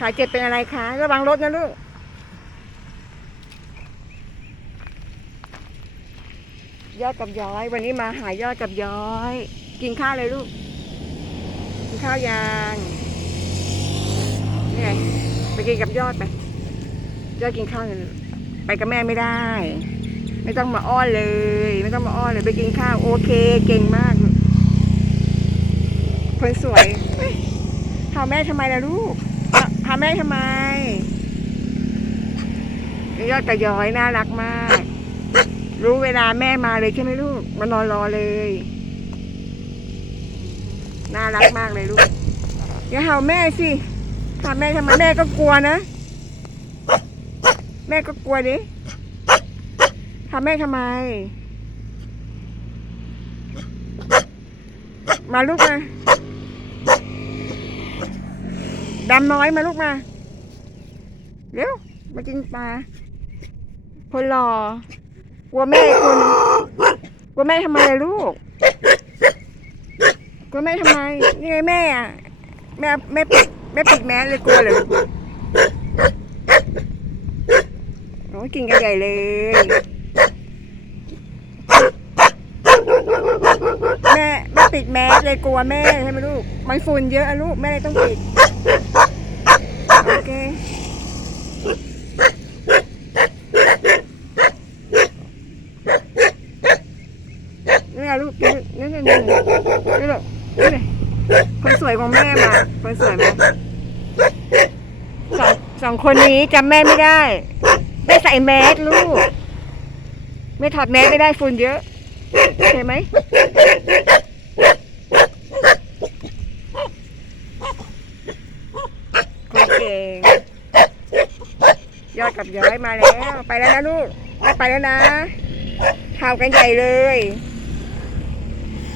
ขาเจ็บเป็นอะไรคะ ระวังรถนะลูก ยอดกับย้อย วันนี้มาหายอดกับย้อย กินข้าวเลยลูก กินข้าวยังนี่ไงไปกินกับยอดไป ยอดกินข้าวเลยไปกับแม่ไม่ได้ ไม่ต้องมาอ้อนเลย ไม่ต้องมาอ้อนเลยไปกินข้าวโอเค เก่งมาก คนสวยเฮ้ยพาแม่ทำไมล่ะลูกาแม่ทำไมยอดกระย้อยน่ารักมาก รู้เวลาแม่มาเลยใช่ไหมลูกมานอนรอเลย น่ารักมากเลยลูก อย่าเห่าแม่สิถามแม่ทำไมแม่ก็กลัวนะ แม่ก็กลัวดิทำแม่ทำไม มาลูกมา ดำน้อยมาลูกมา เร็ว มากินปลา คนหล่อกลัวแม่คุณกลัวแม่ทำไมล่ะลูกกลัวแม่ทำไม นี่ไงแม่อะแม่แม่ปิดแม่ปิดแมสเลยกลัวเลยโอ้ยกินกันใหญ่เลย แม่แม่ปิดแมสเลยกลัวแม่ใช่ไหมลูก มันฝุ่นเยอะอะลูกแม่เลยต้องปิด โอเค นี่ ไงลูกนี่นี่นี่นี่นี่ลูกนี่คนสวยของแม่มาคนสวยมาสองสองคนนี้จำแม่ไม่ได้ได้ใส่แมสลูก ไม่ถอดแมสไม่ได้ฝุ่นเยอะเห็นไหมคนเก่งยอดกับย้อยมาแล้ว ไปแล้วนะลูก ไปแล้วนะเห่ากันใหญ่เลย